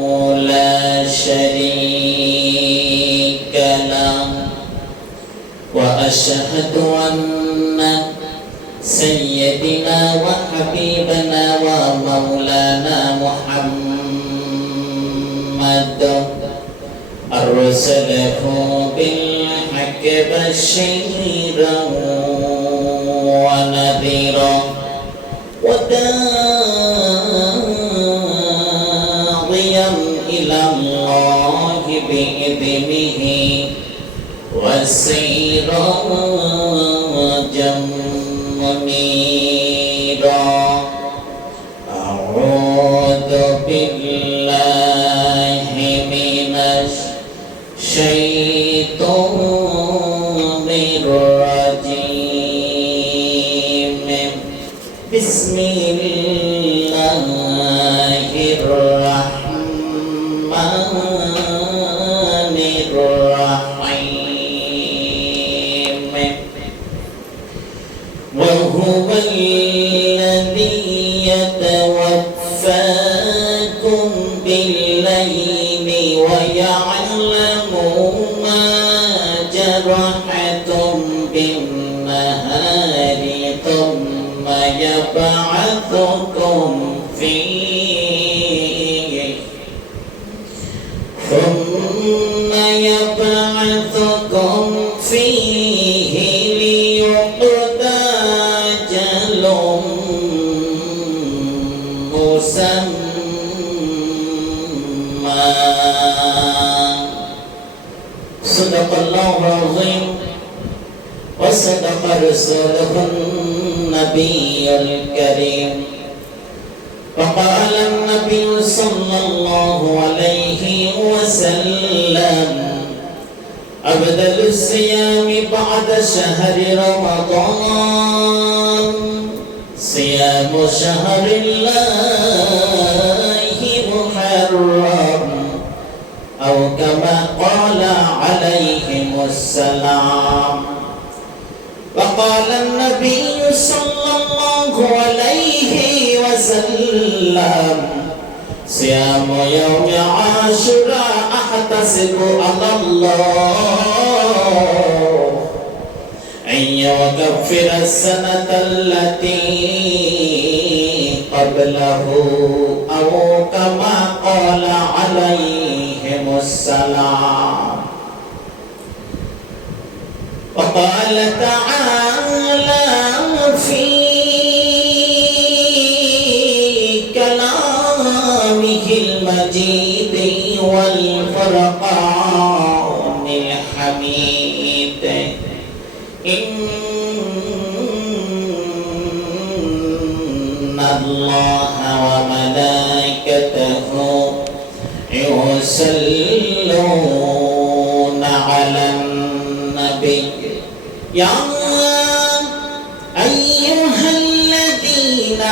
لا شريك له وأشهد أن سيدنا وحبيبنا ومولانا محمد أرسله بالحق بشيرا ونذيرا وداعيا إلى الله بإذنه وسراجا منيرا. أعوذ بالله من الشيطان الرجيم. بسم الله الرحمن الرحيم. وهو الذي يتوفاكم بالليل ويعلم ما جرحتم بالنهار ثم يبعثكم فيه ليقضى أجل مسمى. صدق الله العظيم وصدق رسوله النبي الكريم. وقال النبي صلى الله عليه وسلم: أفضل الصيام بعد شهر رمضان صيام شهر الله محرم، أو كما قال عليهم السلام. وقال النبي صلى الله عليه وسلم: صيام يوم عاشوراء أحتسب على الله أن يكفر السنة التي قبله، أو كما قال عليهم السلام. وقال تعالى في كلامه المجيد والفرقان الحميد: إن الله وملائكته يصلون على النبي يا أيها الذين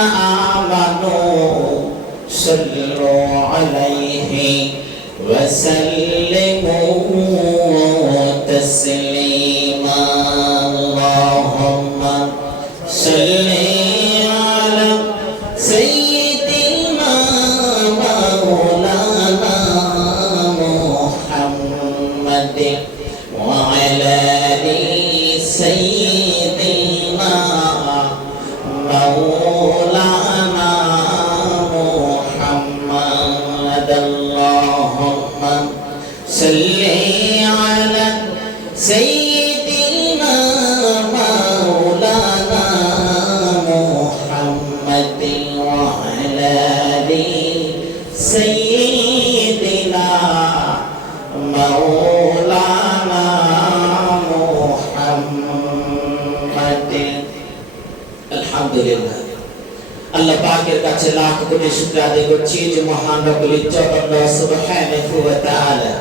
آمنوا صلوا عليه وسلموا تسليما. اللهم صل على سيدنا مولانا محمد وعلى آل سيدنا مولانا محمد. اللهم صل على سيدنا مولانا محمد وعلى آل سيدنا مولانا محمد. আলহামদুলিল্লাহ, আল্লাহ পাকের কাছে লাখ কোটি শুকরিয়া আদায় করছি যে মহান রব্বুল ইজ্জত আল্লাহ সুবহানাহু ওয়া তাআলা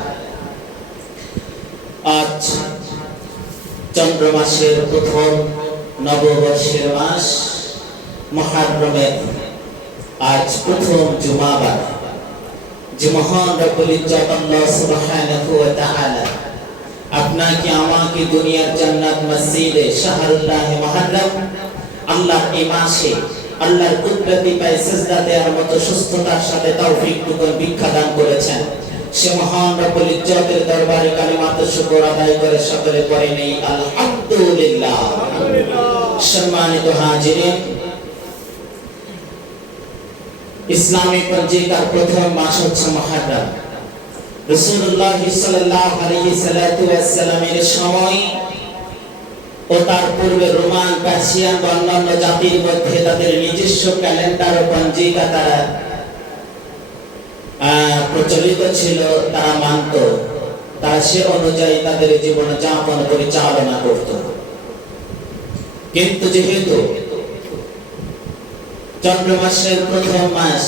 আজ চন্দ্র মাসের প্রথম নববর্ষের মাস মুহররমের আজ প্রথম জুমাবার, যে মহান রব্বুল ইজ্জত আল্লাহ সুবহানাহু ওয়া তাআলা আপনাকে আমাকে দুনিয়ার জান্নাত মসজিদে শাহরুল্লাহ মুহররম আল্লাহ এই মাসে আল্লাহর কুদরতি পায়ে সিজদা দেওয়ার মতো সুস্থতার সাথে তৌফিকটুকু ভিক্ষা দান করেছেন। সে মহান রব্বুল ইজ্জতের দরবারে কালিমাত শুকর আদায় করে সকলে পড়ে নেই আলহামদুলিল্লাহ। সম্মানিত হাজিরিন, ইসলামী পঞ্জিকার প্রথম মাস হচ্ছে মুহররম। রাসূলুল্লাহ সাল্লাল্লাহু আলাইহি সাল্লামের সময় ও তার পূর্বে রোমান, পার্সিয়ান বা অন্যান্য জাতির মধ্যে তাদের নিজস্ব ক্যালেন্ডার ও পঞ্জিকা তারা প্রচলিত ছিল, তারা মানত, তারা সে অনুযায়ী তাদের জীবন যাপন পরিচালনা করত। কিন্তু যেহেতু চন্দ্র মাসের প্রথম মাস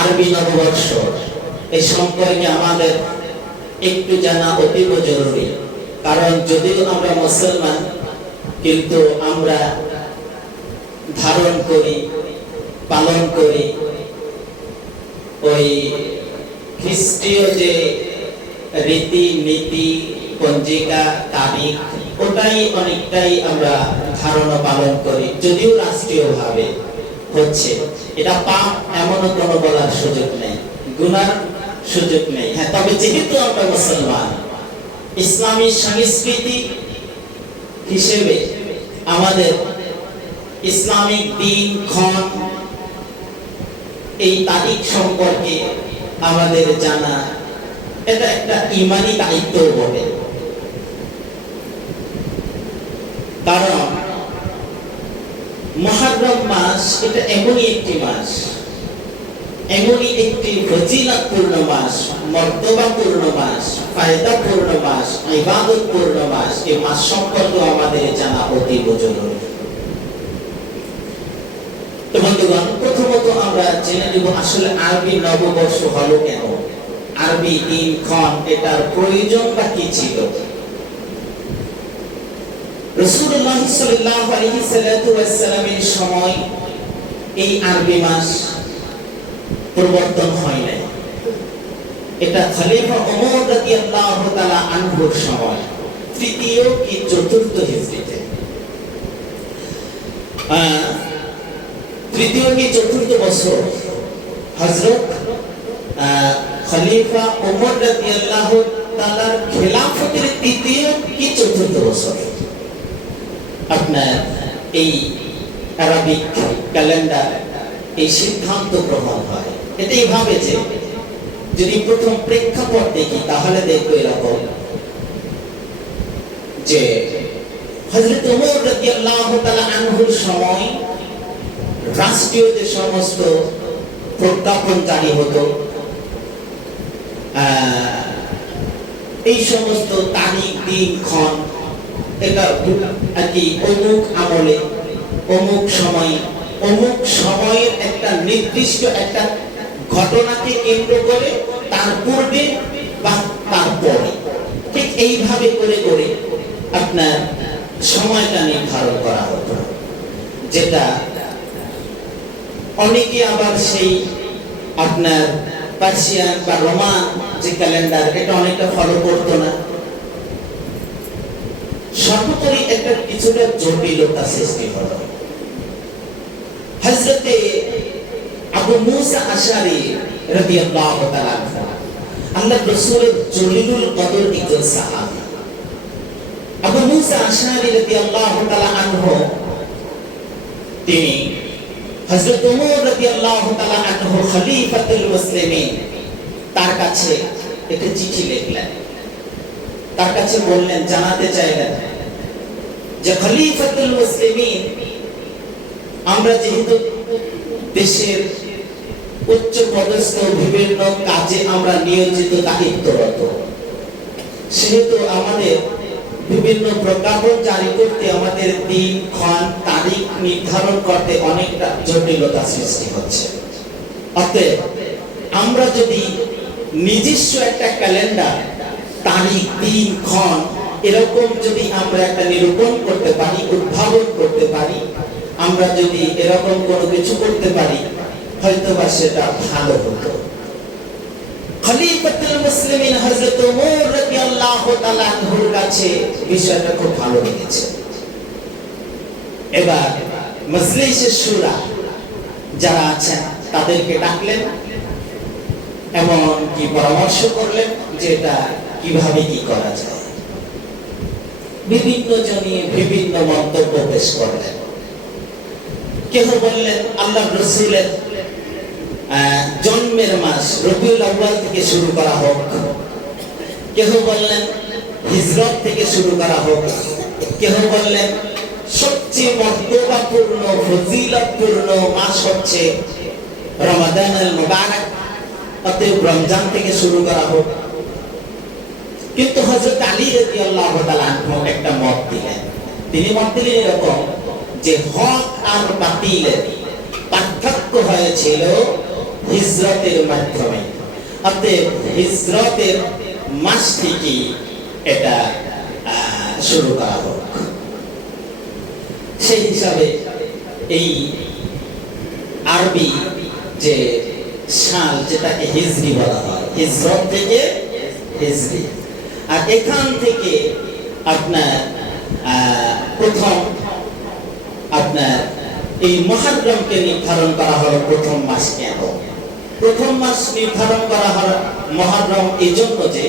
আরবি নববর্ষ, এই সম্পর্কে আমাদের একটু জানা অতীব জরুরি। কারণ যদিও আমরা মুসলমান, কিন্তু আমরা ধারণ করি, পালন করি ওই খ্রিস্টীয় যে রীতি নীতি, পঞ্জিকা, তারিখ, ওটাই অনেকটাই আমরা ধারণা পালন করি, যদিও রাষ্ট্রীয়ভাবে হচ্ছে। এটা পাপ এমনও কোনো বলার সুযোগ নেই, গুনার সুযোগ নেই। হ্যাঁ, তবে যেহেতু আমরা মুসলমান, ইসলামী সংস্কৃতি হিসেবে আমাদের ইসলামিক দিন ক্ষণ, এই তারিখ সম্পর্কে আমাদের জানা এটা একটা ইমানি দায়িত্ব বটে। কারণ মুহররম মাস এটা এমনই একটি মাস, এমনই একটি ফজিলতপূর্ণ মাস, মর্তবাপূর্ণ মাস, ফায়দাপূর্ণ মাস, ইবাদতপূর্ণ মাস। এই মাস সম্পর্কে আমাদের জানা অতীব জরুরি। তো বন্ধুগণ, প্রথমত আমরা জেনে নেব আসলে আরবি নববর্ষ হলো কেন, আরবি দিনক্ষণ এটার প্রয়োজন বা কি ছিল। রাসূলুল্লাহ সাল্লাল্লাহু আলাইহি সাল্লামের সময় এই আরবি মাস প্রবর্তন হয় নাই। এটা খলিফা ওমর রাদিয়াল্লাহু তাআলা আনহুর সময়, তৃতীয় কি চতুর্থ হিজরিতে, তৃতীয় কি চতুর্থ বছর হযরত খলিফা ওমর রাদিয়াল্লাহু তাআলার খেলাফতের তৃতীয় কি চতুর্থ বছর আপনার এই আরবিক ক্যালেন্ডার এই সিদ্ধান্ত গ্রহণ হয়। এটা এইভাবে যে যদি প্রথম প্রেক্ষাপট দেখি তাহলে দেখবো এরকম যে হযরত ওমর রাদিয়াল্লাহু তাআলা আনহুর সময় রাষ্ট্রীয় যে সমস্ত প্রজ্ঞাপন জারি হতো, এই সমস্ত তারিখ দিনক্ষণ এটা আর কি অমুক আমলে অমুক সময় অমুক সময়ের একটা নির্দিষ্ট একটা ঘটনাকে কেন্দ্র করে তার পূর্বে বা তারপরে ঠিক এইভাবে করে করে আপনার সময়টা নির্ধারণ করা হতো, যেটা অনেকে আবার সেই আপনার পার্সিয়ান বা রোমান যে ক্যালেন্ডার এটা অনেকটা ফলো করতো না। সর্বোপরি একটা কিছুটা জটিলতা সৃষ্টি হলো। হযরতে আবু মুসা আশআরী রাদিয়াল্লাহু তাআলা আল্লাহর রাসূলের জলিলুল কদর একজন সাহাবী। আবু মুসা আশআরী রাদিয়াল্লাহু তাআলা আনহু তিনি হযরত ওমর রাদিয়াল্লাহু তাআলা আনহু খলিফাতুল মুসলিমিন তার কাছে একটা চিঠি লিখলেন, তার কাছে বললেন, জানাতে চাইলেন যে খলিফাতুল মুসলিমিন, আমরা যেহেতু দেশের উচ্চ পদস্থ বিভিন্ন কাজে আমরা নিয়োজিত দায়িত্বরত, সেহেতু আমাদের বিভিন্ন প্রজ্ঞাপন জারি করতে আমাদের দিন ক্ষণ তারিখ নির্ধারণ করতে অনেকটা জটিলতা সৃষ্টি হচ্ছে। অতএব আমরা যদি নিজস্ব একটা ক্যালেন্ডার, তারিখ, দিন ক্ষণ এরকম যদি আমরা একটা নিরূপণ করতে পারি, উদ্ভাবন করতে পারি, আমরা যদি এরকম কোনো কিছু করতে পারি, হয়তোবা সেটা ভালো হতো। খলিফাতুল মুসলিমিন হযরত ওমর রাদিয়াল্লাহু তাআলা আনহুর কাছে বিষয়টা খুব ভালো লেগেছে। এবার মজলিসে শুরা যারা আছেন তাদেরকে ডাকলেন এবং কি পরামর্শ করলেন যে এটা কিভাবে কি করা যায়। বিভিন্ন জনে বিভিন্ন মন্তব্য পেশ করলেন। কেউ বললেন আল্লাহ রাসূলের জন্মের মাস রবিউল আউয়াল থেকে শুরু করা হোক, কেউ বললেন হিজরত থেকে শুরু করা হোক, কেউ বললেন সবচেয়ে মর্যাদাপূর্ণ ফজিলতপূর্ণ মাস হচ্ছে রমাদানুল মুবারক, অতএব রমজান থেকে শুরু করা হোক। কিন্তু হযরত আলী রাদিয়াল্লাহু তাআলা আনহু একটা মত দিলেন। তিনি মত দিলেন এরকম যে হক আর বাতিলের পার্থক্য হয়েছিল হিজরতের মাধ্যমে, অতএব হিজরতের মাস থেকে এটা শুরু করা হোক। সেই হিসাবে এই আরবি যে সাল যেটাকে হিজরি বলা হয়, হিজরত থেকে হিজরি, আর এখান থেকে আপনার প্রথম আপনার এই মুহররমকে নির্ধারণ করা হলো প্রথম মাস। কেন প্রথম মাস নির্ধারণ করা হলো মুহররম? এই জন্য যে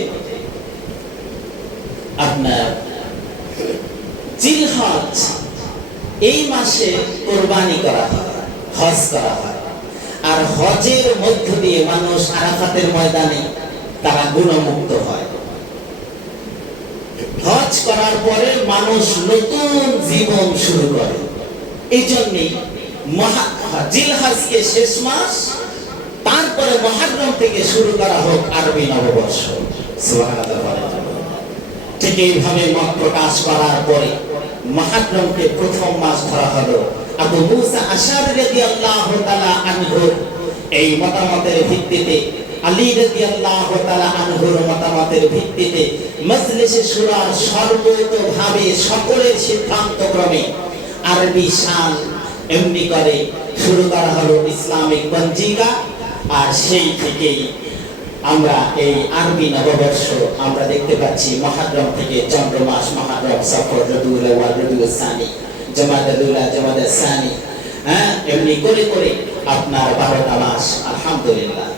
আপনার জিলহজ এই মাসে কোরবানি করা হয়, হজ করা হয়, আর হজের মধ্য দিয়ে মানুষ আরাফাতের ময়দানে তারা গুণমুক্ত হয়। হজ করার পরে মানুষ নতুন জীবন শুরু করে। এই জন্যই জিলহজকে শেষ মাস, তারপরে মুহররম থেকে শুরু করা হোক আরবি নববর্ষ। সুবহানাল্লাহ। ঠিক এইভাবে মত প্রকাশ করার পরে মুহররমকে প্রথম মাস ধরা হলো। আবু মুসা আশআরী রাদিয়াল্লাহু তাআলা আনহু এই মতামতের ভিত্তিতে, আলী রাদিয়াল্লাহু তাআলা আনহুর মতামতের ভিত্তিতে মজলিসে শুরার সর্বতোভাবে সকলের সিদ্ধান্ত ক্রমে আরবি সাল এমনি করে শুরু করা হলো ইসলামিক পঞ্জিকা। আর সেই থেকেই আমরা এই আরবি নববর্ষ আমরা দেখতে পাচ্ছি মুহররম থেকে চন্দ্র মাস, মুহররম, সফর, রবিউল আউয়াল, রবিউল সানি, জমাদাল উলা, জমাদাল সানি, এমনি করে করে আপনার 12টা মাস। আলহামদুলিল্লাহ।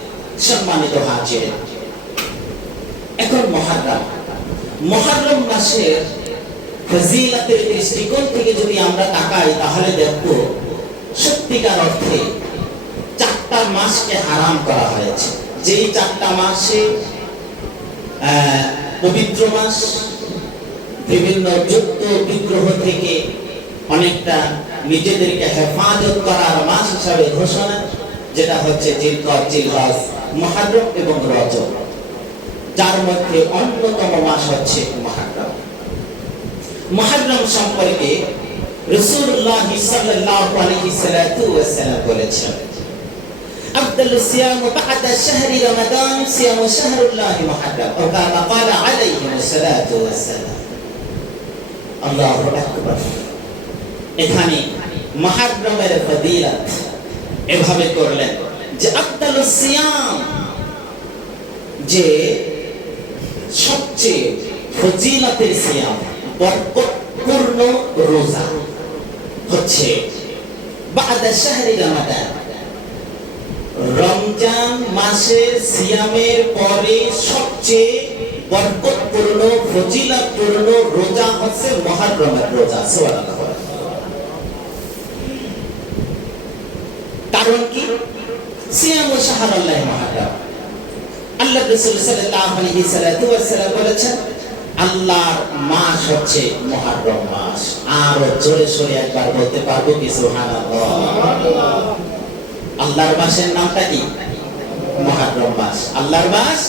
সম্মানিত হাজির, এখন মুহররম মাসের ফজিলতের দৃষ্টিকোণ থেকে যদি আমরা তাকাই তাহলে দেখব সত্যিকার অর্থে 4টা মাসকে হারাম করা হয়েছে। যেই 4টা মাসে পবিত্র মাস, বিভিন্ন যুদ্ধ বিগ্রহ থেকে অনেকটা নিজেদেরকে হেফাজত করার মাস হিসাবে ঘোষণা, যেটা হচ্ছে জিলকদ, জিলহজ, মুহররম এবং রজব, যার মধ্যে অন্যতম মাস হচ্ছে মুহররম। মুহররম সম্পর্কে রাসূলুল্লাহ সাল্লাল্লাহু আলাইহি ওয়াসাল্লাম বলেছেন, أفضل الصيام بعد شهر رمضان صيام شهر الله محرم أو كما قال عليه الصلاة والسلام। الله أكبر। এখানে মুহররমের ফজিলত এভাবে করলেন যে আফদালুস সিয়াম, যে সবচেয়ে ফজিলতের সিয়াম, বরকতপূর্ণ রোজা হচ্ছে বাদা শাহরি রমাদান, রমজান মাসের সিয়ামের পরে সবচেয়ে বরকতপূর্ণ ফজিলতপূর্ণ রোজা হচ্ছে মুহররমের রোজা। সুবহানাল্লাহ। কারণ কি? সিয়ামু শাহরুল্লাহ মুহররম। আল্লাহ রাসূল সাল্লাল্লাহু আলাইহি ওয়াসাল্লাম বলেছেন আল্লাহর মাস হচ্ছে মুহররম মাস। আর জোরে সোরে একবার বলতে পারবো কি সুবহানাল্লাহ? আল্লাহর মাসের নামটা কি? মুহররম মাস। আল্লাহর মাস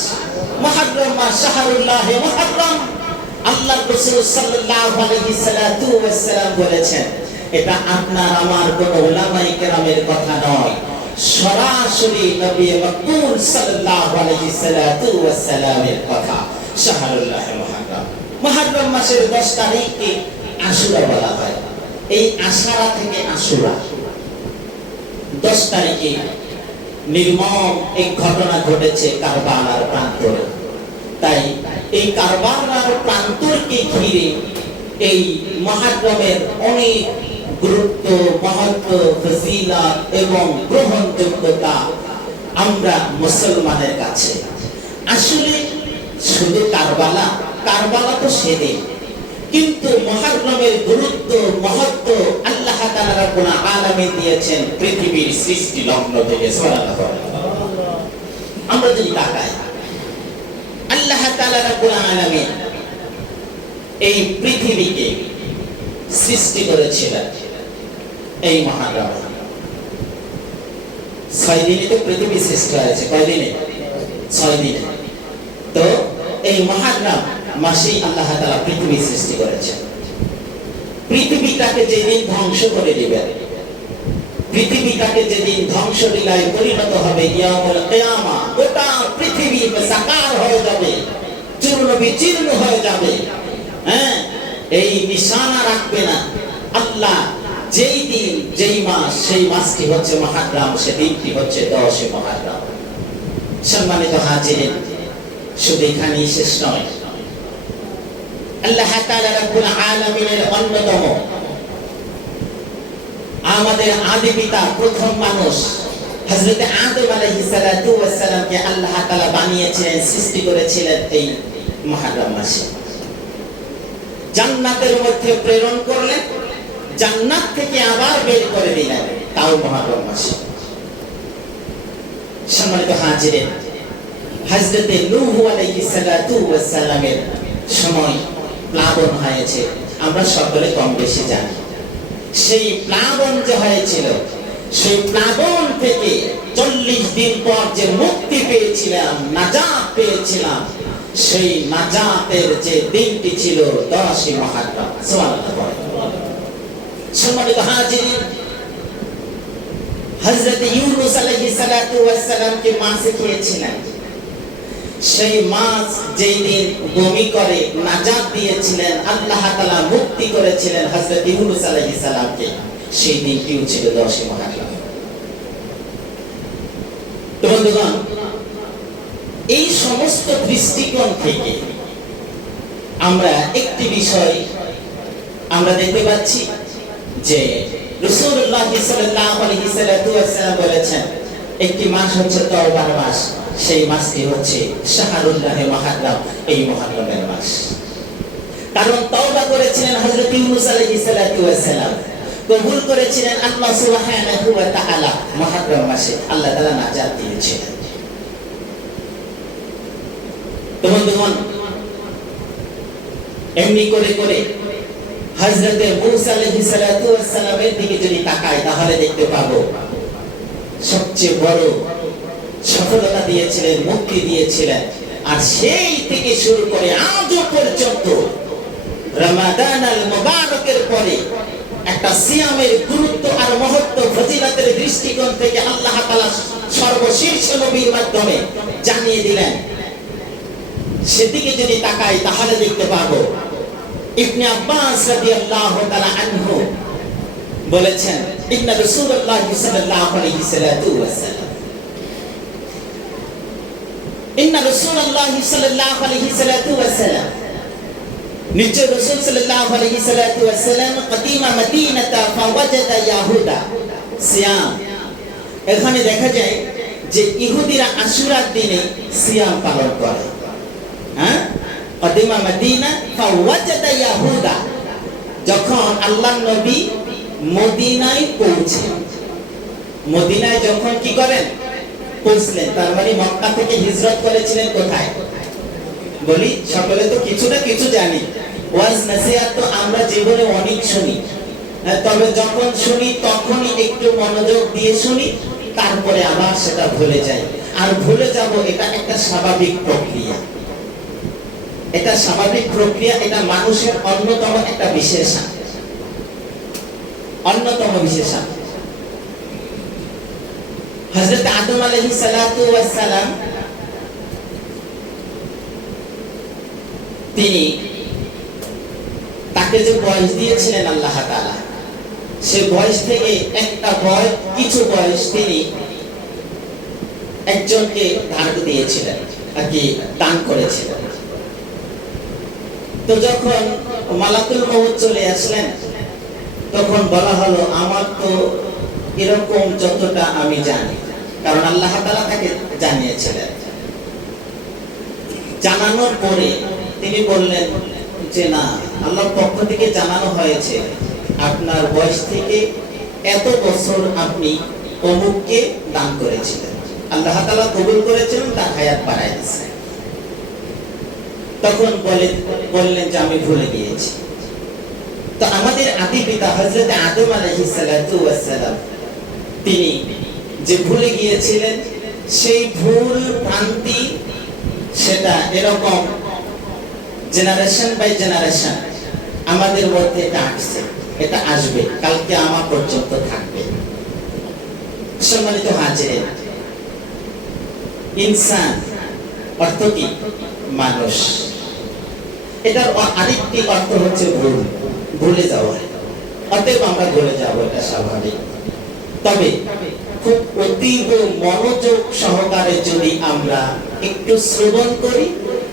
মুহররম মাস, শাহরুল্লাহ মুহররম। আল্লাহ রাসূল সাল্লাল্লাহু আলাইহি ওয়াসাল্লাম বলেছেন এটা আপনার আমার কোন উলামায়ে কেরামের কথা নয়, সরাসরি নবী মাকবুল সাল্লাল্লাহু আলাইহি ওয়াসাল্লামের কথা। শাহরুল্লাহ মুহররম। মুহররম মাসের 10 তারিখকে আশুরা বলা হয়। এই আশারা থেকে আশুরা 10 তারিখে নির্মম এক ঘটনা ঘটেছে কারবালার প্রান্তরে। তাই এই কারবালার প্রান্তরকে ঘিরে এই মুহররমের অনেক গুরুত্ব, মহত্ব, ফজিলত এবং গ্রহণযোগ্যতা আমরা মুসলমানের কাছে। আসলে শুধু কারবালা তো সেদিন, কিন্তু মুহররমের গুরুত্ব, মহত্ব আল্লাহ তাআলা রাব্বুল আলামিন দিয়েছেন পৃথিবীর সৃষ্টি লগ্ন থেকে। সুবহানাল্লাহ। আমরা যদি তাকাই, আল্লাহ তাআলা রাব্বুল আলামিন এই পৃথিবীকে সৃষ্টি করেছিলেন এই মুহররম। 6 দিনে তো পৃথিবী সৃষ্টি হয়েছে। কয় দিনে? 6 দিনে। তো এই মুহররম মাসেই আল্লাহ তাআলা পৃথিবী সৃষ্টি করেছেন। পৃথিবীটাকে যেদিন ধ্বংস করে দিবেন, পৃথিবীটাকে যেদিন ধ্বংসলীলায় পরিণত হবে, ইয়াউমুল কিয়ামা, গোটা পৃথিবী সাকার হয়ে যাবে, চূর্ণ বিচূর্ণ হয়ে যাবে। হ্যাঁ, এই নিশানা রাখবে না আল্লাহ। যেই দিন, যেই মাস, সেই মাসটি হচ্ছে মুহররম, সেই দিনটি হচ্ছে 10 মুহররম। সম্মানিত হাজিরিন, শুধু এখানেই শেষ নয়। আল্লাহ তাআলা রাব্বুল আলামিনের অন্যতম আমাদের আদি পিতা, প্রথম মানুষ হযরত আদম আলাইহিস সালাতু ওয়াস সালামকে আল্লাহ তাআলা বানিয়েছিলেন, সৃষ্টি করেছিলেন এই মুহররম মাসে। জান্নাতের মধ্যে প্রেরণ করলেন, জান্নাত থেকে আবার বের করে দিলেন, তাও মুহররম মাসে। সম্মানিত হাজিরিন, হযরত নূহ আলাইহিস সালাতু ওয়াস সালামের সময় প্লাবন হয়েছে, আমরা সকলে কম বেশি জানি। সেই প্লাবন যে হয়েছিল, সেই প্লাবন থেকে 40 দিন পর যে মুক্তি পেয়েছিলাম, নাজাত পেয়েছিলাম, সেই নাজাতের যে দিনটি ছিল 10 মুহররম। সুবহানাল্লাহ। সম্মানিত হাজিরিন, হযরত ইউনূস আলাইহিস সালাতু ওয়াস সালামকে মাছ খেয়েছিলেন। সেই মাছ যেই দিন বমি করে নাজাত দিয়েছিলেন, আল্লাহ তাআলা মুক্তি করেছিলেন হযরত ইউনূস আলাইহিস সালামকে, সেই দিনটিও ছিল 10 মুহররম। তো বন্ধুগণ, এই সমস্ত দৃষ্টিকোণ থেকে আমরা একটি বিষয় আমরা দেখতে পাচ্ছি যে রাসূলুল্লাহ সাল্লাল্লাহু আলাইহি ওয়াসাল্লাম বলেছেন, একটি মাস হচ্ছে তওবার মাস, সেই মাসটি হচ্ছে শাহরুল্লাহ মুহররম, এই মুহররমের মাস। কারণ তওবা করেছিলেন হযরত ইউনূস আলাইহিস সালাম, কবুল করেছিলেন আল্লাহ সুবহানাহু ওয়া তাআলা, মুহররম মাসে আল্লাহ তাআলা নাজাত দিয়েছিলেন। তো বন্ধুগণ, এমনি করে করে হযরত মূসা আলাইহিস সালামের দিকে যদি তাকাই, তাহলে দেখতে পাবো সবচেয়ে বড় সফলতা দিয়েছিলেন, মুক্তি দিয়েছিলেন। আর সেই থেকে শুরু করে আজও পর্যন্ত রমাদান আল মুবারকের পরে একটা সিয়ামের গুরুত্ব আর মহত্ব, ফজিলতের দৃষ্টিকোণ থেকে আল্লাহ তাআলা সর্বশীর্ষ নবীর মাধ্যমে জানিয়ে দিলেন। সেদিকে যদি তাকাই, তাহলে দেখতে পাবো ইবনে আব্বাস রাদিয়াল্লাহু তাআলা আনহু বলেছেন, ইন্না রাসূলুল্লাহ সাল্লাল্লাহু আলাইহি ওয়াসাল্লাম, ইন্না রাসূলুল্লাহ সাল্লাল্লাহু আলাইহি ওয়াসাল্লাম, নিশ্চয় রাসূল সাল্লাল্লাহু আলাইহি ওয়াসাল্লাম কদিমা মদিনাতা ফাওয়াজাদা ইয়াহুদা সিয়াম। এখানে দেখা যায় যে ইহুদিরা আশুরার দিনে সিয়াম পালন করে। হ্যাঁ, কদিমা মদিনা ফাওয়াজাদা ইয়াহুদা, যখন আল্লাহর নবী মদিনায় পৌঁছেন, মদিনায় যখন কি করেন, পৌঁছলেন, তার মানে মক্কা থেকে হিজরত করেছিলেন কোথায়? বলি, সকলে তো কিছু না কিছু জানি। ওয়াজ নসিহত তো আমরা জীবনে অনেক শুনি, তবে যখন শুনি তখনই একটু মনোযোগ দিয়ে শুনি, তারপরে আবার সেটা ভুলে যাই। আর ভুলে যাব, এটা একটা স্বাভাবিক প্রক্রিয়া, এটা স্বাভাবিক প্রক্রিয়া, এটা মানুষের অন্যতম একটা বিশেষণ, অন্যতম বিশেষণ। হযরত আদম আলাইহিস সালাম তিনি, তাকে যে বয়স দিয়েছিলেন আল্লাহ তাআলা, সে বয়স থেকে একটা বয়স, কিছু বয়স তিনি একজনকে ধার্য দিয়েছিলেন, আর কি দান করেছিলেন। তো যখন মালাকুল মউত চলে আসলেন, তখন বলা হলো আমার তো এরকম যতটা আমি জানি, কারণ আল্লাহ তাআলা তাকে জানিয়েছিলেন। জানানোর পরে তিনি বললেন যে না, আল্লাহর পক্ষ থেকে জানানো হয়েছে আপনার বয়স থেকে এত বছর আপনি অমুককে দান করেছিলেন, আল্লাহ তাআলা কবুল করেছিলেন, তার হায়াত বাড়ায় দিয়েছেন। তখন বললেন যে আমি ভুলে গিয়েছি। তো আমাদের আদি পিতা হযরত আদম আলাইহিস সালাতু ওয়াস সালাম, তিনি যে ভুলে গিয়েছিলেন সেই ভুল ভ্রান্তি সেটা এরকম জেনারেশন বাই জেনারেশন আমাদের মধ্যে এটা আসছে, এটা আসবে, কালকে আমার পর্যন্ত থাকবে। সম্মানিত হাজিরিন, ইনসান অর্থ কি? মানুষ। এটার আরেকটি অর্থ হচ্ছে ভুল, ভুলে যাওয়া। অতএব আমরা ভুলে যাব, এটা স্বাভাবিক। তবে খুব অতীব মনোযোগ সহকারে যদি আমরা একটু শ্রবণ করি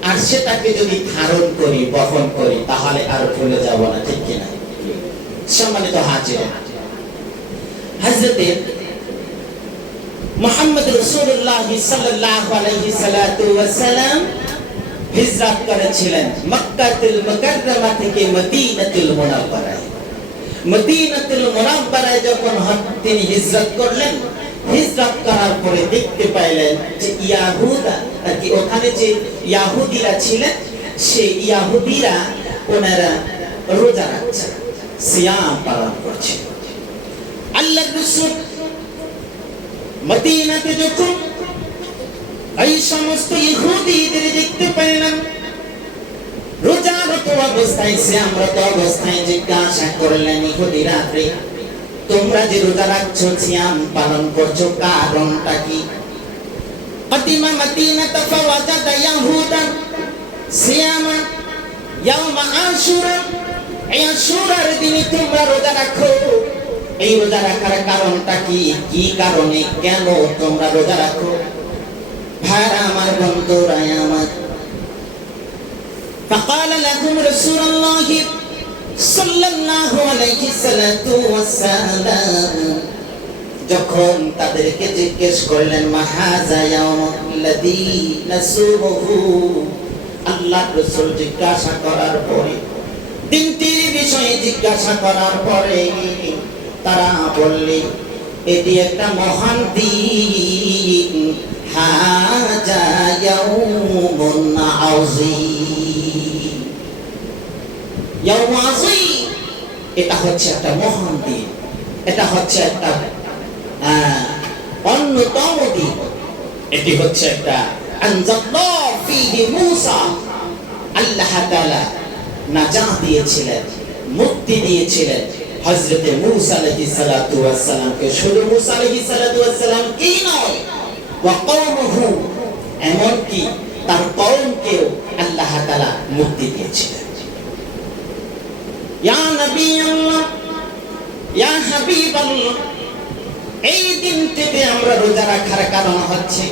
আর সেটাকে যদি ধারণ করি, বহন করি, তাহলে আর ভুলে যাব না, ঠিক কিনা? সম্মানিত হাজিরিন, হযরত মুহাম্মদ রাসূলুল্লাহ সাল্লাল্লাহু আলাইহি ওয়াসাল্লাম হিজরত করেছিলেন মক্কাতুল মুকাররমা থেকে মদিনাতুল মুনাওয়ারায়। মদিনাতুল মুনাওয়ারায় যখন তিনি হিজরত করলেন, হিজরত করার পরে দেখতে পাইলেন যে ইয়াহুদা আর কি ওখানে যে ইয়াহুদিরা ছিলেন, সেই ইয়াহুদিরা ওনারা রোজা রাখছে, সিয়াম পালন করছে। আল্লাহর রাসূল মদিনাতে যখন এই সমস্ত ইহুদিদের দেখতে পেলেন রোজারত অবস্থায়, সিয়ামরত অবস্থায়, জিজ্ঞাসা করলেন ইহুদিরা, তোমরা যে রোজা রাখছো, সিয়াম পালন করছো, কারণটা কি? কদিমা মদিনাতা ফাওয়াজাদা ইয়াহুদান সিয়ামা ইয়াওমা আশুরা, এই আশুরার দিনে তোমরা রোজা রাখো, এই রোজা রাখার কারণটা কি? কি কারণে, কেন তোমরা রোজা রাখো? ভাইরা আমার, বন্ধুরা আমার, فقال لهم رسول الله صلى الله عليه وسلم, যখন তাদেরকে জিজ্ঞেস করলেন মাহাযা ইয়াউমুল্লাযী নাসুমুহু, আল্লাহ রাসূল জিজ্ঞাসা করার পরে, দিনটির বিষয়ে জিজ্ঞাসা করার পরে তারা বললেন এটি একটা মহান দিন, হাযা ইয়াউমুন আযীম, ইয়াউম আযীম, এটা হচ্ছে একটা মহান দিন, এটা হচ্ছে একটা অন্যতম দিন। এটি হচ্ছে একটা আনজাল্লাহু ফীহি মূসা, আল্লাহ তাআলা নাজাত দিয়েছিলেন, মুক্তি দিয়েছিলেন হযরত মূসা আলাইহিস সালাতু ওয়াস সালামকে। শুধু মূসা আলাইহিস সালাতু ওয়াস সালাম কি নয়, ওয়া কওমুহু, এমনকি তার কওমকেও আল্লাহ তাআলা মুক্তি দিয়েছিলেন। ইয়া নবী আল্লাহ, ইয়া হাবিব আল্লাহ, এই দিনটিতে আমরা রোজা রাখার কারণ হচ্ছে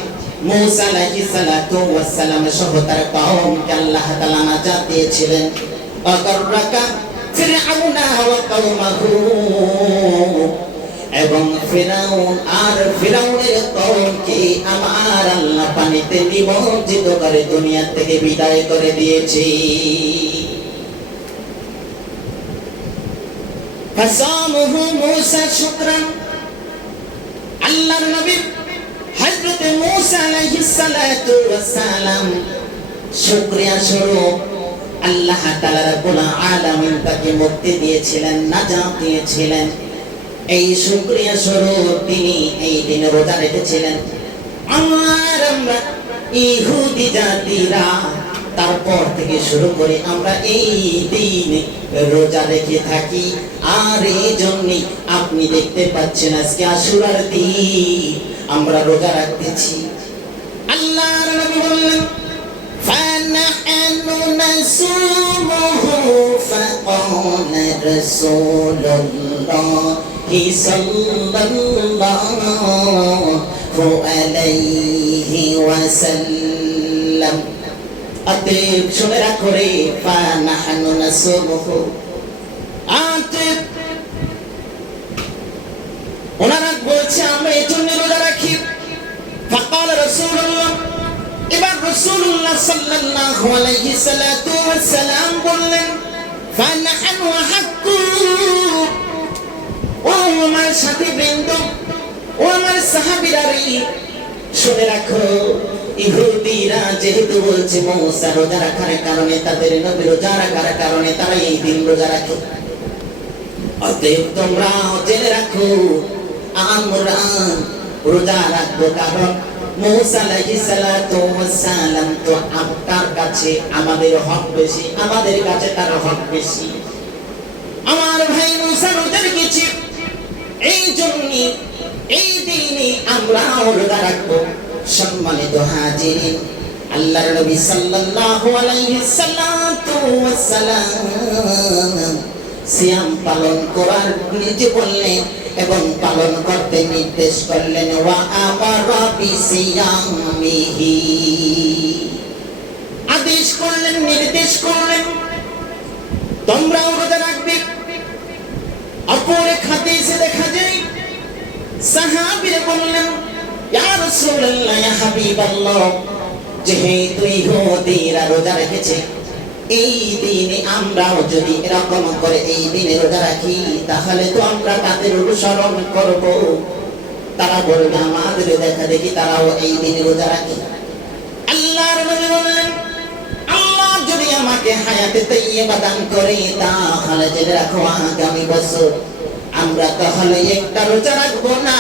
মূসা আলাইহিস সালাতু ওয়াস সালাম সহ তার কওমকে আল্লাহ তাআলা নাজাত দিয়েছিলেন। অগররাকা ফিরআউনা ওয়া কওমাহু, এবং ফিরআউন আর ফিরআউনের কওমকে আমার আল্লাহ পানিতে নিমজ্জিত করে দুনিয়া থেকে বিদায় করে দিয়েছে। ফাসামুহু মূসা শুকরান, আল্লাহর নবী হযরত মূসা আলাইহিস সালাতু ওয়াস সালাম শুকরিয়া স্বরূপ আল্লাহ তাআলা রাব্বুল আলামিন তাকে মুক্তি দিয়েছিলেন, নাজাত দিয়েছিলেন। এই শুকরিয়া স্বরূপ তিনি এই দিন রোজা রেখেছিলেন। আমরা ইহুদি জাতিরা তারপর থেকে শুরু করে আমরা এই দিন রোজা রেখে থাকি। আর এই জন্যই আপনি দেখতে পাচ্ছেন আজকে আশুরার দিন আমরা রোজা রাখতেছি। আল্লাহর নবী বললেন ফানাহনু নাসুমুহু ফাকালা রাসূলুল্লাহি সাল্লাল্লাহু আলাইহি ওয়াসাল্লাম। অতএব শুনে রাখো রে, ফানাহনু নাসুমুহু, অতএব বলছে আমরা এই জন্য রোজা রাখি। ফাকাল রাসূলুল্লাহ, এবার রাসূলুল্লাহ সাল্লাল্লাহু আলাইহি সাল্লাতু ওয়াসসালাম বললেন, ফানাহনু হাক্কু, ও আমার সাথী বৃন্দ, ও আমার সাহাবীরা রে, শুনে রাখো, ইহুদিরা যেহেতু বলছে মুসা রোজা রাখার কারণে, তাদের নবী রোজা রাখার কারণে তারা এই দিন রোজা রাখে, অতএব তোমরা জেনে রাখো আমরা রোজা রাখবো, কারণ মুসা আলাইহিস সালাতু ওয়াস সালাম তো আপনার কাছে আমাদের হক বেশি, আমাদের কাছে তার হক বেশি। আমার ভাই মুসা রোজা রেখেছে, এই জন্য এই দিনে আমরা রোজা রাখবো। সম্মানিত হাজিরিন, আল্লাহর নবী সাল্লাল্লাহু আলাইহি সাল্লাতু ওয়াস সালাম সিয়াম পালন করার নিজে বললেন এবং পালন করতে নির্দেশ করলেন, ওয়া আমারা বিসিয়ামিহি, আদেশ করলেন, নির্দেশ করলেন তোমরাও রোজা রাখবে। অপর এক হাদিসে দেখা যায় সাহাবীরা বললেন, ইয়া রাসূলুল্লাহ, ইয়া হাবিবাল্লাহ, যেহেতু ইহুদিরা রোজা রেখেছে, এই দিনে আমরাও যদি এরকম করে এই দিনে রোজা রাখি, তাহলে তো আমরা তাদের অনুসরণ করব। তারা বলবে আমাদের দেখা দেখি তারাও এই দিনে রোজা রাখে। আল্লাহর নবী বললেন, আল্লাহ যদি আমাকে হায়াতে তাইয়্যিবা দান করে, তাহলে জেনে রাখো আগামী বছর আমরা তাহলে একটা রোজা রাখবো না,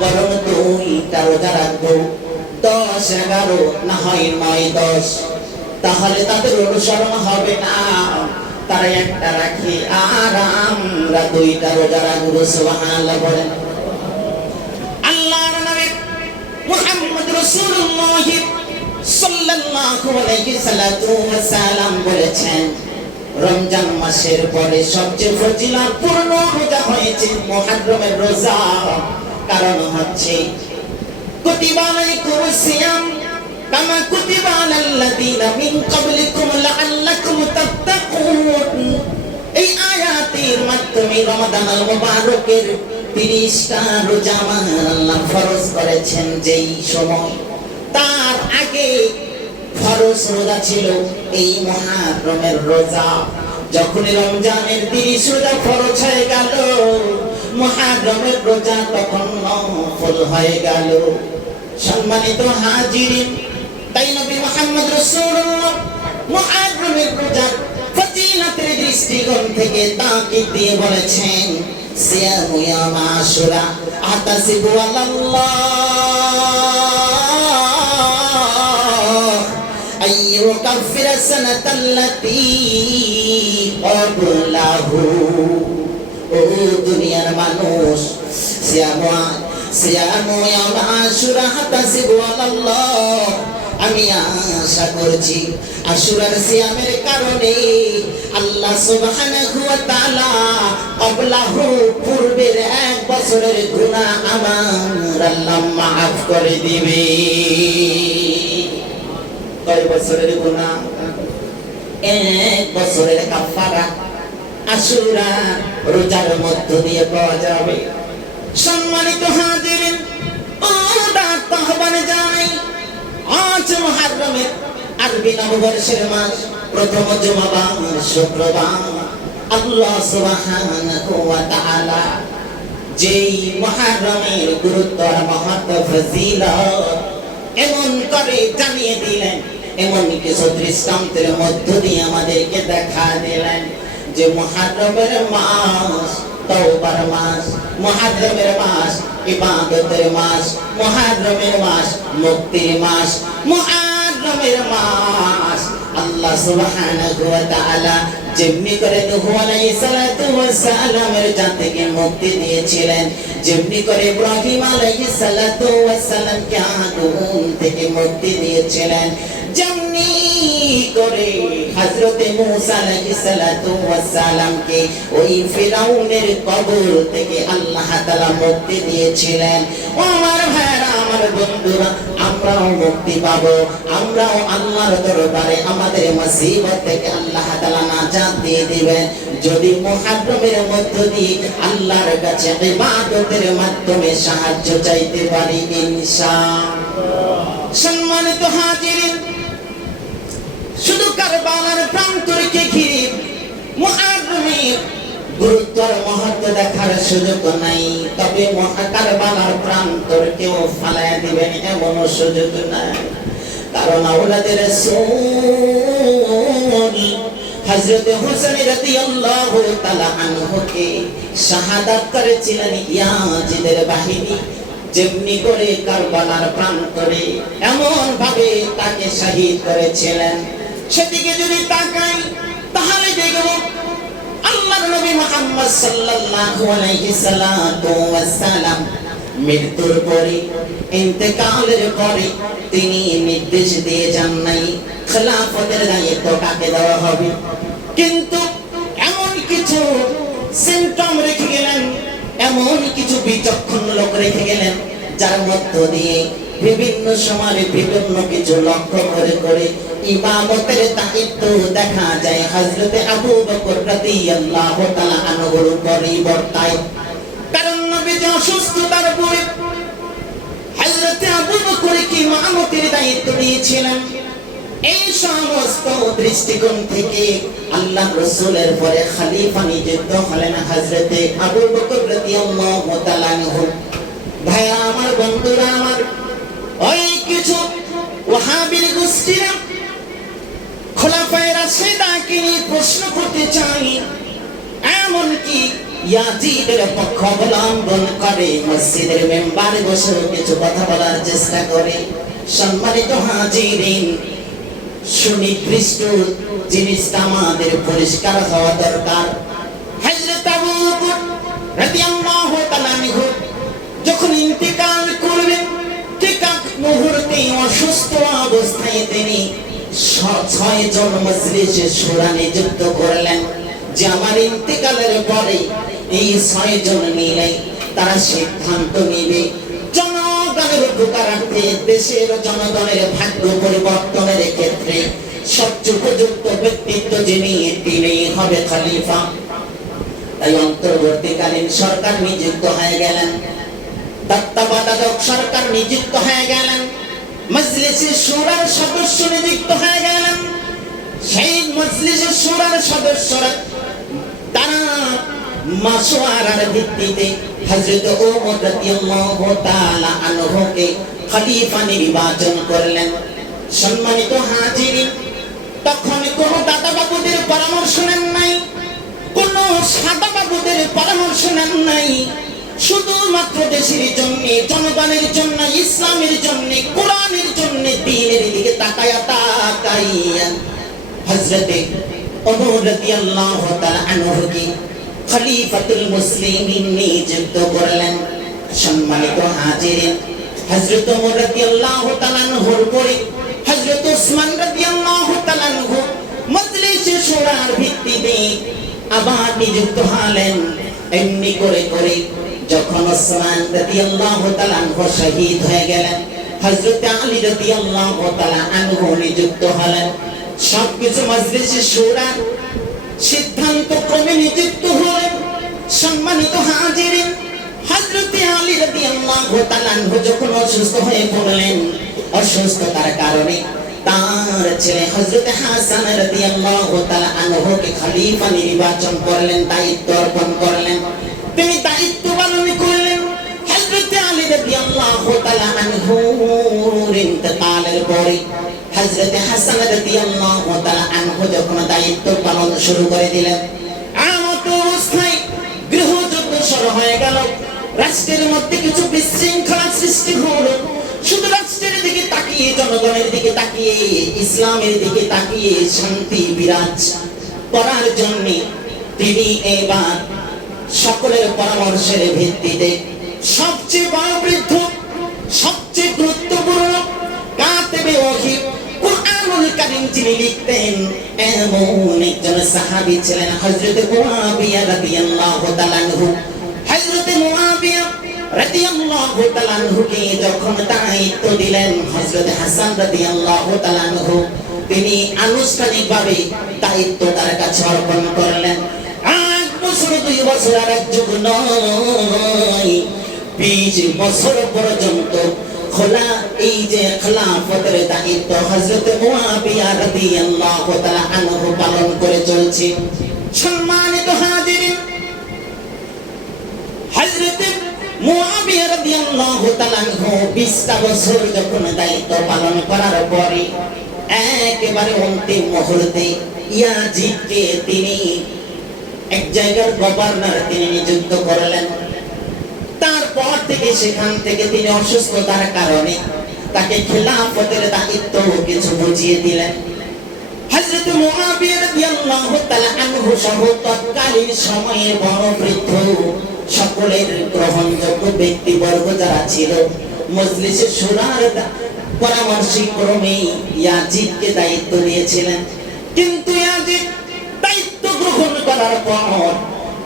বরং দুইটা রোজা রাখবো, 10, 11 না হয় 9, 10। তাহলে তাদের অনুসরণ হবে না, তারা একটা রাখি আর আমরা দুইটা রোজা রাখবো। সুবহানাল্লাহ বলেন। আল্লাহর নবী মুহাম্মদ রাসূলুল্লাহ সাল্লাল্লাহু আলাইহি সাল্লাম বলেছেন, রমজান মাসের পরে সবচেয়ে ফজিলতপূর্ণ রোজা হয়েছে মুহররমের রোজা। কারণ হচ্ছে কুতিবা আলাইকুমুস সিয়াম কামা কুতিবা আলাল্লাযীনা মিন ক্বাবলিকুম লাআল্লাকুম তাত্তাকুন। এই আয়াতের মাধ্যমে রমাদানুল মুবারকের 30টা রোজা আল্লাহ ফরজ করেছেন। যেই সময় তার আগে ফরজ রোজা ছিল এই মুহররমের রোজা, যখন রমজানের 30 রোজা ফরজ হয়ে গেল, মুহররমের রোজা তখন নফল হয়ে গেল। সম্মানিত হাজিরিন, তাই নবী মুহাম্মদ রাসূলুল্লাহ মুহররমের রোজার ফজিলতের দৃষ্টিকোণ থেকে তাকিদ দিয়ে বলেছেন, সিয়ামু ইয়াম আশুরা আতাসিবু আলাল্লাহ আইয়ুকাফিরা সানাতাল্লাতী ক্বাবলাহু। ও দুনিয়ার মানুষ, সিয়ামু ইয়াম আশুরা আতাসিবু আলাল্লাহ, আমি আশা করছি আশুরার সিয়ামের কারণে আল্লাহ সুবহানাহু ওয়া তাআলা ক্বাবলাহু পূর্বের 1 বছরের গুনাহ আমার আল্লাহ মাফ করে দিবে। কয় বছরের গুনাহ? 1 বছরের কাফারা আশুরা রোজার মধ্য দিয়ে পাওয়া যাবে। সম্মানিত হাজিরিন, ও দাঁত তাহবানে জানাই, আজ মুহররমের আরবি নববর্ষের মাস, প্রথম জুমাবার শুক্রবার, আল্লাহ সুবহানাহু ওয়া তাআলা যেই মুহররমের গুরুত্ব আর মহত্ব ফজিলত এমন করে জানিয়ে দিলেন, এমন কিছু দৃষ্টান্তের মধ্য দিয়ে আমাদেরকে দেখা দিলেন যে মুহররমের মাস তওবার মাস, মুহররমের মাস ইবাদতের মাস, মুহররমের মাস মুক্তির মাস, মুহররমের মাস আল্লাহ সুবহানাহু ওয়া তাআলা যেমনি করে নূহ আলাইহিস সালাতু ওয়াস সালামের জাতিকে মুক্তি দিয়েছিলেন, যেমনি করে ইব্রাহিম আলাইহিস সালাতু ওয়াস সালামকে আগুন থেকে মুক্তি দিয়েছিলেন, যেমনি করে হযরতে মূসা মুসা আলাইহিস সালাতু ওয়াস সালামকে ওই ফিরাউনের কবর থেকে আল্লাহ তাআলা মুক্তি দিয়েছিলেন। ও আমার ভাইরা, আমার বন্ধুরা, আমরাও মুক্তি পাবো, আমরাও আল্লাহর দরবারে আমাদের মুসিবত থেকে আল্লাহ তাআলা নাজাত দিয়ে দিবেন যদি মুহররমের মধ্য দিয়ে আল্লাহর কাছে ইবাদতের মাধ্যমে সাহায্য চাইতে পারি ইনশাআল্লাহ। সম্মানিত হাজিরিন, শুধু কারবালার প্রান্তরকে ঘিরে মুহররমের গুরুত্বর মহত্ব দেখার সুযোগ নাই, তবে কারবালার প্রান্তরকেও ফালায়া দিবেন এমন সুযোগ নাই। কারণ আওলাদে রাসূল হযরত হোসেন রাদিয়াল্লাহু তাআলা আনহুকে শাহাদাত করেছিলেন ইয়াজিদের বাহিনী, যেমনি করে কারবালার প্রান্তরে এমন ভাবে তাকে শহীদ করেছিলেন। সেদিকে যদি তাকাই তাহলে দেখব আল্লাহর নবী মুহাম্মদ সাল্লাল্লাহু আলাইহি সাল্লাম মৃত্যুর পরে, ইন্তেকালের পরে তিনি নির্দেশ দিয়ে যান নাই খেলাফতের দায়িত্ব কাকে দেওয়া হবে, কিন্তু এমন কিছু সিম্পটম রেখে গেলেন, এমন কিছু বিচক্ষণ লোক রেখে গেলেন যার মধ্য দিয়ে বিভিন্ন সময়ে বিভিন্ন কিছু লক্ষ্য করে করে ইমামতের দায়িত্ব দেখা যায় হযরত আবু বকর রাদিয়াল্লাহু তাআলা আনহুর উপরই বর্তায়। কারণ নবীজি অসুস্থতার পরে হযরত আবু বকরকে ইমামতের দায়িত্ব দিয়েছিলেন। এই সমস্ত দৃষ্টিকোণ থেকে আল্লাহ রাসূলের পরে খলিফা নিযুক্ত হলেন হযরত আবু বকর রাদিয়াল্লাহু তাআলা আনহু। ভাইরা আমার, বন্ধুরা আমার, ওই কিছু ওয়াহাবীর গোষ্ঠীরা খোলাফায়ে রাশিদাকে নিয়ে প্রশ্ন করতে চাই, এমনকি ইয়াজিদের পক্ষ অবলম্বন করে মসজিদের মেম্বারে বসে কিছু কথা বলার চেষ্টা করে। সম্মানিত হাজিরিন, সুনির্দিষ্ট জিনিসটা আমাদের পরিষ্কার হওয়া দরকার। হযরত আবু বকর রাদিয়াল্লাহু তাআলা আনহু যখন ইন্তেকাল করবেন, ঠিক মুহূর্তে অসুস্থ অবস্থায় তিনি 6 জন মজলিসে শুরা নিযুক্ত করলেন যে আমার ইন্তেকালের পরে এই 6 জন মিলে তারা সিদ্ধান্ত নেবে জনগণের উপকারার্থে, দেশের জনগণের ভাগ্য পরিবর্তনের ক্ষেত্রে সবচেয়ে উপযুক্ত ব্যক্তিত্ব যিনি, তিনি হবে খলিফা। তাই অন্তর্বর্তীকালীন সরকার নিযুক্ত হয়ে গেলেন, তত্ত্বাবধায়ক সরকার নিযুক্ত হয়ে গেলেন, মজলিসে শুরার সদস্য নিযুক্ত হয়ে গেলেন। সেই মজলিসে শুরার সদস্যরা তারা মাশওয়ারার ভিত্তিতে হযরত ওমর রাদিয়াল্লাহু তাআলা আনহুকে খলিফা নির্বাচন করলেন। সম্মানিত হাজিরিন, তখন কোন দাদাবাবুদের পরামর্শ নেন নাই, কোন সাদাবাবুদের পরামর্শ নেন নাই, শুধুমাত্র দেশের জন্য, জনগণের জন্য, ইসলামের জন্য, কোরআনের জন্য, দ্বীনের দিকে তাকায়া হযরত ওমর রাদিয়াল্লাহু তাআলা আনহুকে খলিফাতুল মুসলিমিন নিযুক্ত করলেন। সম্মানিত হাজিরিন, হযরত ওমর রাদিয়াল্লাহু তাআলা আনহুর পরে হযরত উসমান রাদিয়াল্লাহু তাআলা আনহু মজলিসে শুরার ভিত্তিতে আবার নিযুক্ত হলেন। এমনি করে করে যখন উসমান রাদিয়াল্লাহু তাআলা আনহু শহীদ হয়ে গেলেন, হযরত আলী রাদিয়াল্লাহু তাআলা আনহু নিযুক্ত হলেন। সবকিছু মজলিসে শুরার সিদ্ধান্ত ক্রমে নিযুক্ত হলেন। সম্মানিত হাজিরিন, হযরত আলী রাদিয়াল্লাহু তাআলা আনহু যখন অসুস্থ হয়ে পড়লেন, অসুস্থতার কারণে তার ছেলে হযরত হাসান রাদিয়াল্লাহু তাআলা আনহুকে খলিফা নির্বাচন করলেন, দায়িত্ব অর্পণ করলেন। তিনি দায়িত্ব পালন করলেন। হযরত আলী রাদিয়াল্লাহু তাআলা আনহুর ইন্তেকালের পরে হযরত হাসান রাদিয়াল্লাহু তাআলা আনহু যখন দায়িত্ব পালন শুরু করে দিলেন, এমত অবস্থায় গৃহযুদ্ধ শুরু হয়ে গেল। রাষ্ট্রের মধ্যে কিছু বিশৃঙ্খলা সৃষ্টি হলো। শুধু রাষ্ট্রের দিকে তাকিয়ে, জনগণের দিকে তাকিয়ে, ইসলামের দিকে তাকিয়ে শান্তি বিরাজ করার জন্য তিনি এবার সকলের পরামর্শের ভিত্তিতে সবচেয়ে বয়োবৃদ্ধ, সবচেয়ে গুরুত্বপূর্ণ কাতেবে ওহী কুরআনুল কারীম করিম যিনি লিখতেন এমন একজন সাহাবী ছিলেন হযরত মুআবিয়া রাদিয়াল্লাহু তাআলা আনহু। হযরত মুআবিয়া রাদিয়াল্লাহু তাআলা আনহুকে যখন দায়িত্ব দিলেন হযরত হাসান রাদিয়াল্লাহু তাআলা আনহু, তিনি আনুষ্ঠানিকভাবে দায়িত্ব তার কাছে অর্পণ করলেন। 8 বছর 2 বছর আর এক যুগ নয়, 20 বছর পর্যন্ত খোলা এই যে খেলাফতের দায়িত্ব হযরত মুআবিয়া রাদিয়াল্লাহু তাআলা আনহু পালন করে চলছে। সম্মানিত হাজিরিন, হযরত মুআবিয়া রাদিয়াল্লাহু তাআলা আনহু 20টা বছর যখন দায়িত্ব পালন করার পরে একেবারে অন্তিম মুহূর্তে ইয়াজিদকে তিনি এক জায়গার গভর্নর তিনি নিযুক্ত করলেন। তারপর থেকে সেখান থেকে তিনি অসুস্থতার কারণে তাকে খেলাফতের দায়িত্ব কিছু বুঝিয়ে দিলেন। হযরত মুআবিয়া রাদিয়াল্লাহু তাআলা আনহু সহ তৎকালীন সময়ে বড় বৃদ্ধ সকলের গ্রহণযোগ্য ব্যক্তিবর্গ যারা ছিল মজলিসে শুরার পরামর্শক্রমে ইয়াজিদকে দায়িত্ব দিয়েছিলেন। কিন্তু ইয়াজিদ দায়িত্ব গ্রহণ করার পর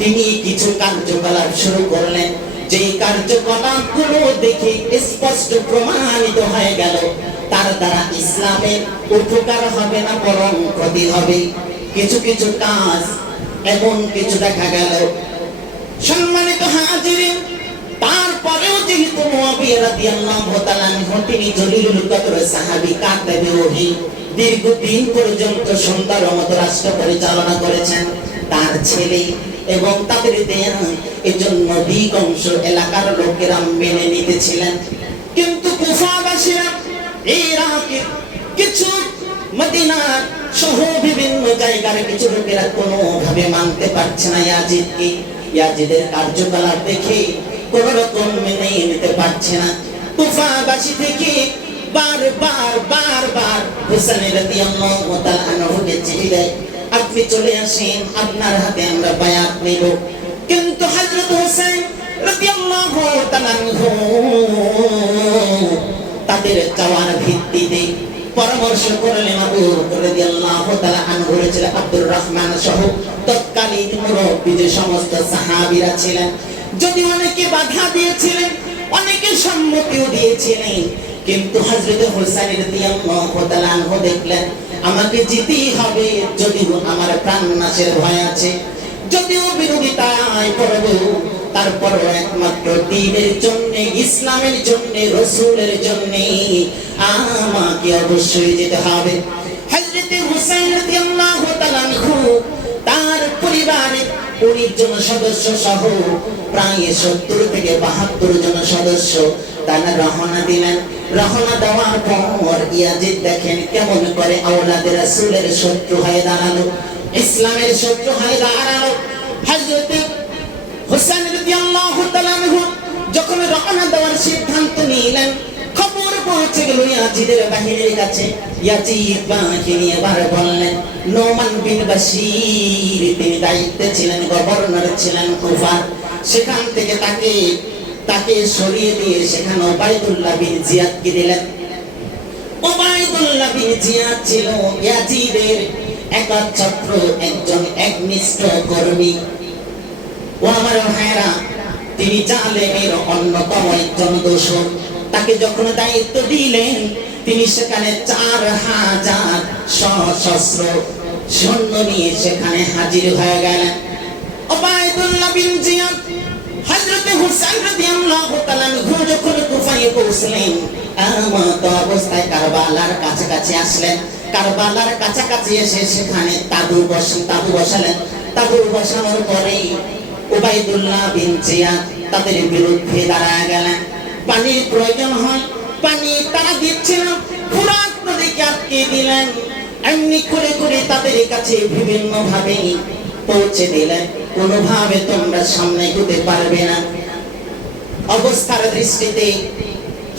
তিনি কিছু কার্যকলাপ শুরু করলেন, যে কার্যকলাপগুলো দেখে স্পষ্ট প্রমাণিত হয়ে গেল তার দ্বারা ইসলামের উপকার হবে না বরং ক্ষতি হবে। কিছু কিছু কাজ এমন কিছু দেখা গেল। সম্মানিত হাজিরিন, তারপরেও যেহেতু মুআবিয়া রাদিয়াল্লাহু তাআলা আনহু তিনি জলিলুল কদর সাহাবী কাতাবে ওহী, দীর্ঘদিন পর্যন্ত সুন্দর মতো রাষ্ট্র পরিচালনা করেছেন তার ছেলে এবং তাদের দেয়া এজন্য অধিকাংশ এলাকার লোকেরা মেনে নিতেছিলেন। কিন্তু কুফাবাসীরা ইরাকের কিছু মদিনার সহ বিভিন্ন জায়গার কিছু লোকেরা কোনোভাবে মানতে পারছে না ইয়াজিদকে। ইয়াজিদের কার্যকলাপ দেখে কোন রকম মেনে নিতে পারছে না। কুফাবাসী থেকে বারবার হুসাইন রাদিয়াল্লাহু তাআলা আনহুকে চিঠি দেয়, আপনি চলে আসেন, আপনার হাতে আমরা বায়াত নেব। কিন্তু হযরত হুসাইন রাদিয়াল্লাহু তাআলা আনহু তাদের চাওয়ার ভিত্তিতে পরামর্শ করলেন আবু বকর রাদিয়াল্লাহু তাআলা আনহুর ছেলে আব্দুর রহমান সহ তৎকালীন মুরব্বী যে সমস্ত সাহাবীরা ছিলেন, যদি অনেকে বাধা দিয়েছিলেন, অনেকে সম্মতিও দিয়েছিলেন, কিন্তু হযরত হুসাইন রাদিয়াল্লাহু তাআলা আনহু দেখলেন আমাকে যেতেই হবে, যদিও আমার প্রাণ নাশের ভয় আছে, যদিও বিরোধিতায় করব, তারপরও একমাত্র দ্বীনের জন্য, ইসলামের জন্য, রাসূলের জন্য আমাকে অবশ্যই যেতে হবে। হযরত হুসাইন রাদিয়াল্লাহু তাআলা আনহু তার পরিবারের 19 জন সদস্য সহ প্রায় 70 থেকে 72 জন সদস্য তারা রওনা দিলেন। রওনা দেওয়ার পর ইয়াজিদ দেখেন কেমন করে আওলাদে রাসূলের শত্রু হয়ে দাঁড়ালো, ইসলামের শত্রু হয়ে দাঁড়ালো। হযরত হুসাইন রাদিয়াল্লাহু তাআলা আনহু যখন রওনা দেওয়ার সিদ্ধান্ত নিলেন, খবর পৌঁছে গেল ইয়াজিদের বাহিনীর কাছে। ইয়াজিদ বাহিনী এবার বললেন, নোমান বিন বাশির তিনি দায়িত্বে ছিলেন, গভর্নর ছিলেন কুফা, সেখান থেকে তাকে সরিয়ে দিয়ে সেখানে উবাইদুল্লাহ বিন জিয়াদকে দিলেন। উবাইদুল্লাহ বিন জিয়াদ ছিল ইয়াজিদের একচ্ছত্র একজন একনিষ্ঠ কর্মী। ও আমার ভাইরা, তিনি জালেমের অন্যতম একজন দোসর। তাকে যখন দায়িত্ব দিলেন তিনি সেখানে 4000 সশস্ত্র সৈন্য নিয়ে সেখানে হাজির হয়ে গেলেন। উবাইদুল্লাহ বিন জিয়াদ হযরত হুসাইন রাদিয়াল্লাহু তাআলা আনহু যখন কুফায় পৌঁছলেন, এমত অবস্থায় কারবালার কাছাকাছি আসলেন। কারবালার কাছাকাছি এসে সেখানে তাঁবু বসালেন। তাঁবু বসানোর পরে উবাইদুল্লাহ বিন জিয়াদ তাদের বিরুদ্ধে দাঁড়ায় গেলেন। পানির প্রয়োজন হয়, পানি তারা দিচ্ছে না, ফুরাত নদীকে আটকে দিলেন। এমনি করে করে তাদের কাছে বিভিন্ন ভাবে পৌঁছে দিলেন, কোনোভাবে তোমরা সামনে এগোতে পারবে না। অবস্থার দৃষ্টিতে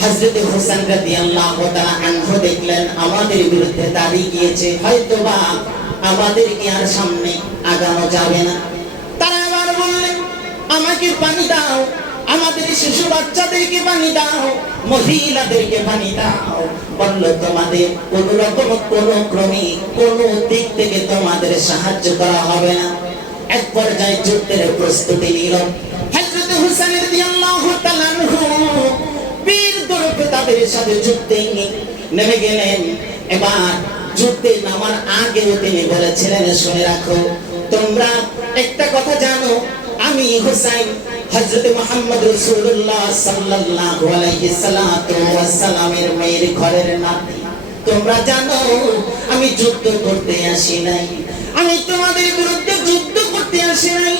হযরত হুসাইন রাদিয়াল্লাহু তাআলা আনহু দেখলেন আমাদের বিরুদ্ধে দাঁড়িয়ে গিয়েছে, হয়তোবা আমাদেরকে আর সামনে আগানো যাবে না। তারা আবার বললেন, আমাকে পানি দাও, আমাদের শিশু বাচ্চাদেরকে পানি দাও, মহিলাদেরকে পানি দাও। বলল তোমাদের কোন রকম কোন ক্রমে কোন দিক থেকে তোমাদের সাহায্য করা হবে না। এক পর্যায়ে যুদ্ধের প্রস্তুতি নিল। হযরত হুসাইন রাদিয়াল্লাহু তাআলা আনহু বীর দর্পে তাদের সাথে যুদ্ধে নেমে গেলেন। এবার যুদ্ধে নামার আগেও তিনি বলেছিলেন, শুনে রাখো তোমরা একটা কথা জানো, আমি হুসাইন হযরত মুহাম্মদ রাসূলুল্লাহ সাল্লাল্লাহু আলাইহি সাল্লামের মেয়ের ঘরের নাতি। তোমরা জানো আমি যুদ্ধ করতে আসি নাই, আমি তোমাদের বিরুদ্ধে যুদ্ধ করতে আসি নাই,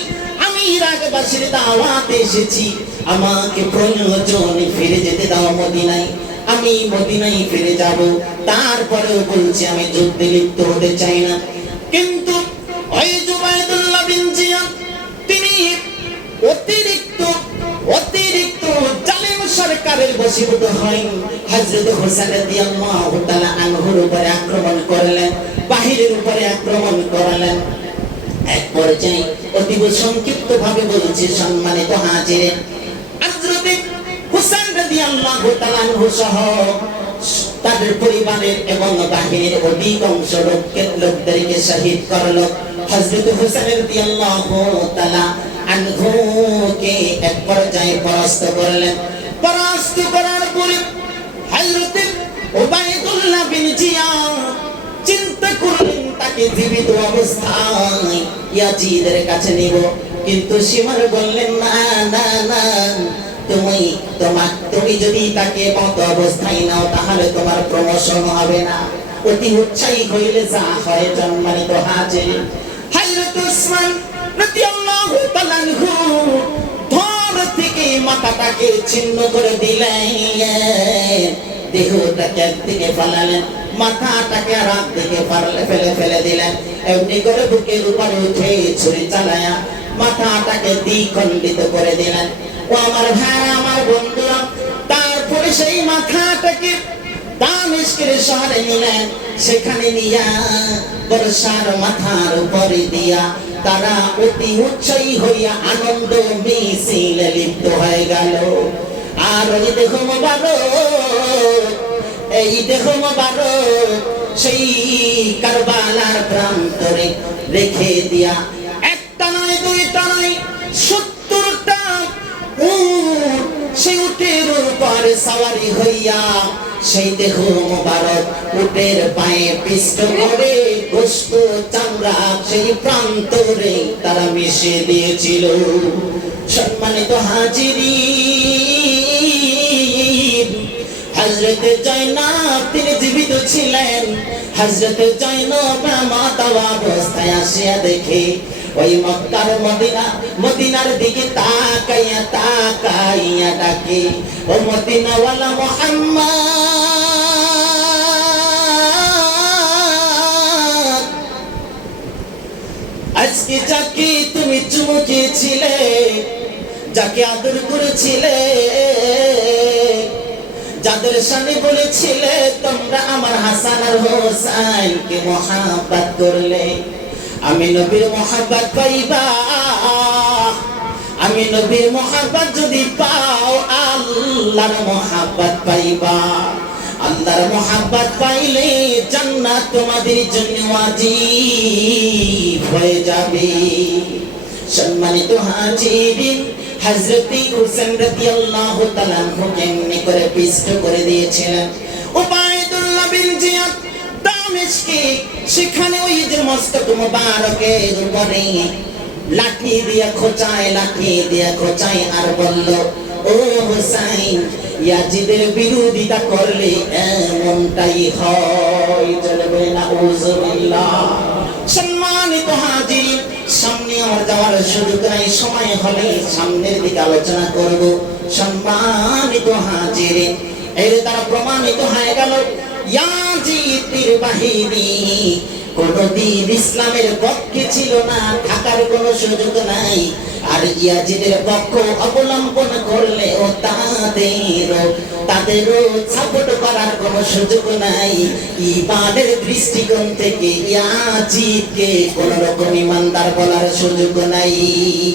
আমি ইরাকবাসীর দাওয়াতে এসেছি। আমাকে প্রয়োজনে ফিরে যেতে দাও মদিনায়, আমি মদিনায় ফিরে যাব। তারপরেও বলছি আমি যুদ্ধে লিপ্ত হতে চাই না। কিন্তু ওই জুবাইদুল্লাহ বিন জিয়াদ তিনি অতিরিক্ত জালেম সরকারের বশীভূত হয় হযরত হুসাইন রাদিয়াল্লাহু তাআলা আনহুর উপরে আক্রমণ করলেন, বাহিরের উপরে আক্রমণ করলেন। এক পর্যায়ে অতীব সংক্ষিপ্ত ভাবে বলছি সম্মানিত হাজিরিন, হযরত হুসাইন রাদিয়াল্লাহু তাআলা আনহু সহ তাদের পরিবারের এবং বাহিনীর অধিকাংশ লোকদেরকে শহীদ করলো। হযরত হুসাইন রাদিয়াল্লাহু তাআলা আনহুকে এক পর্যায়ে পরাস্ত করলেন। পরাস্ত করার পরে হযরত উবাইদুল্লাহ বিন জিয়াদ চিন্তা করলেন তাকে জীবিত অবস্থায় ইয়াজিদের কাছে নিব। কিন্তু সীমার বললেন না না না, তুমি যদি তাকে মত অবস্থায় নাও তাহলে তোমার প্রমোশন হবে না। অতি উৎসাহী হইলে যা হয়। সম্মানিত হাজির, হযরত উসমান রাদিয়াল্লাহু তাআলা আনহু ধর থেকে মাথাটাকে ছিন্ন করে দিলেন, দেহটাকে একদিকে ফালালেন, মাথাটাকে আর একদিকে ফেলে দিলেন। এমনি করে বুকের উপরে উঠে ছুরি চালায়া মাথাটাকে দ্বিখণ্ডিত করে দিলেন। ও আমার ভাই, আমার বন্ধুরা, তারপরে সেই মাথাটাকে দামেস্কের শহরে নিলেন। সেখানে নিয়া বর্ষার মাথার উপরে দিয়া তারা অতি উৎসাহী হইয়া আনন্দ মিছিলে লিপ্ত হয়ে গেল। আর ওই দেখো মোবারক সেই কারবালার প্রান্তরে রেখে দিয়া একটা নয় দুইটা নয় 70টা সেই উটের উপরে সওয়ারি হইয়া সেই দেহ মোবারক উটের পায়ে পিষ্ট করে গোশত চামড়া সেই প্রান্তরে তারা মিশিয়ে দিয়েছিল। সম্মানিত হাজিরিন, হযরত জয়নব তিনি জীবিত ছিলেন। হযরত জয়নব মাতা অবস্থায় আসিয়া দেখে ওই মক্কার মদিনার দিকে তাকাইয়া ডাকে, ও মদিনাওয়ালা মুহাম্মদ, আজকে যাকে তুমি চুমু খেয়েছিলে, যাকে আদর করেছিলে, যাদের সামনে বলেছিলে তোমরা আমার হাসান আর হোসাইনকে মহব্বত করলে, আমি নবীর মহব্বত পাইবা। আমি নবীর মহব্বত যদি পাও আল্লাহর মহব্বত পাইবা। আল্লাহর মহব্বত পাইলে জান্নাত তোমাদের জন্য ওয়াজিব হয়ে যাবে। সম্মানিত হাজিরিন, হযরত হুসাইন রাদিয়াল্লাহু তাআলা আনহুকে এমনি করে পিষ্ট করে দিয়েছিলেন উবাইদুল্লাহ বিন জিয়াদ দামেস্কে। সেখানে ওই যে মস্তক মুবারকের উপরে লাঠি দিয়া খোঁচায় আর বলল, ও হুসাইন, ইয়াজিদের বিরোধিতা করলে এমনটাই হয়। চলবে না উযুবিল্লাহ। সম্মানিত হাজির, সামনে আমার যাওয়ার সুযোগ নাই, সময় হলে সামনের দিকে আলোচনা করব। সম্মানিত হাজির, এর দ্বারা প্রমাণিত হয়ে গেল ইয়াজিদের বাহিনী কোনদিন ইসলামের পক্ষে ছিল না, থাকার কোনো সুযোগ নাই। আর ইয়াজিদের পক্ষ অবলম্বন করলে ও তাদেরও সাপোর্ট করার কোনো সুযোগ নাই। ঈমানের দৃষ্টিকোণ থেকে ইয়াজিদকে কোন রকম ঈমানদার বলার সুযোগ নাই।